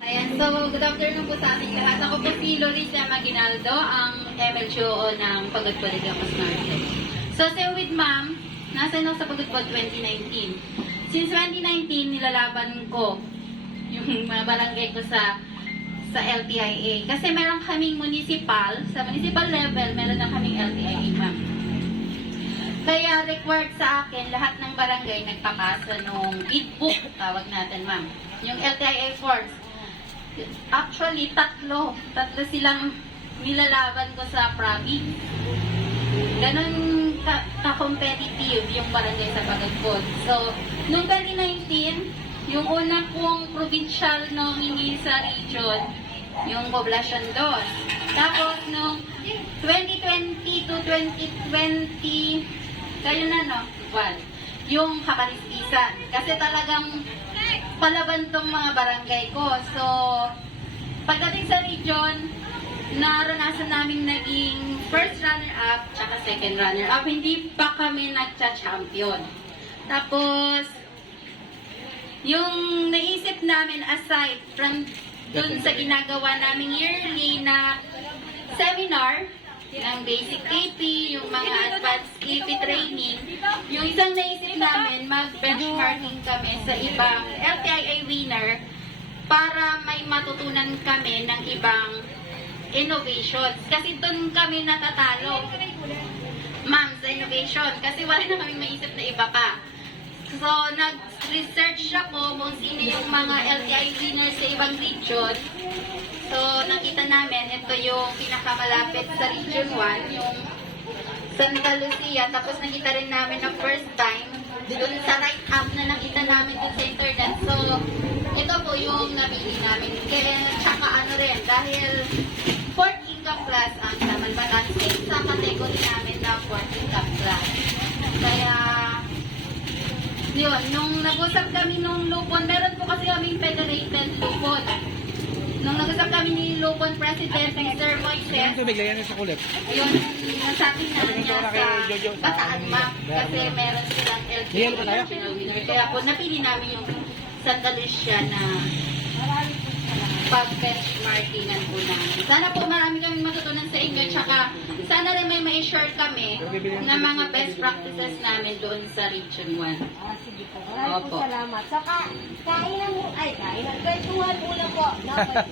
Ayan, so good afternoon po sa ating lahat. Ako po si Lorisa Maginaldo, ang MLGO ng Pagod-Balik Mas Market. So, same with ma'am, nasa na sa Pagod-Balik 2019. Since 2019, nilalaban ko yung mga barangay ko sa LTIA. Kasi meron kaming municipal, sa municipal level, meron na kaming LTIA, ma'am. Kaya required sa akin, lahat ng barangay nagpapasa nung bid book, tawag natin, ma'am. Yung LTIA forms. Actually, tatlo silang nilalaban ko sa province. Ganon ka-competitive yung barangay sa Pagod. So, noong 2019, yung una kong provincial nominee sa region, yung poblasyon doon. Tapos, noong 2020 to 2020, kayo na, no? Well, yung Kapalispisan. Kasi talagang palaban tong mga barangay ko. So, pagdating sa region, naranasan namin naging first runner-up tsaka second runner-up. Hindi pa kami nagcha-champion. Tapos, yung naisip namin aside from dun sa ginagawa naming yearly na seminar, ng basic KP, yung mga advanced KP training, yung isang naisip namin, mag-benchmarking kami sa ibang LTIA winner para may matutunan kami ng ibang innovations. Kasi doon kami natatalo, ma'am, sa innovation. Kasi wala na kami maisip na iba pa. So, nag-research ako kung sino yung mga LTI winners sa ibang region. So, nakita namin, ito yung pinakamalapit sa Region 1, yung Santa Lucia. Tapos nakita rin namin na first time, dun sa right up na nakita namin dun sa internet. So, ito po yung napili namin. Kaya, tsaka ano rin, dahil fourth income class ang Samalbatan, sa category namin na fourth income class. Kaya, yun, nung nag-usap kami nung Lupon, meron po kasi kaming federated Lupon. Nung nag-usap kami ni Lupon President, Sir Moises, biglayan sa kulit. ayun, nasabi na niya sa Bataan Map kasi meron silang LTI national winner. Kaya po, napili namin yung Santa Lucia na pag-benchmarkingan po namin. Sana po marami kaming matutunan sa inyo, tsaka sana rin may ma-share kami na mga best practices namin doon sa Region 1. Sige po. Maraming po salamat. Saka, kainan mo, kwentuhan muna po. Dapat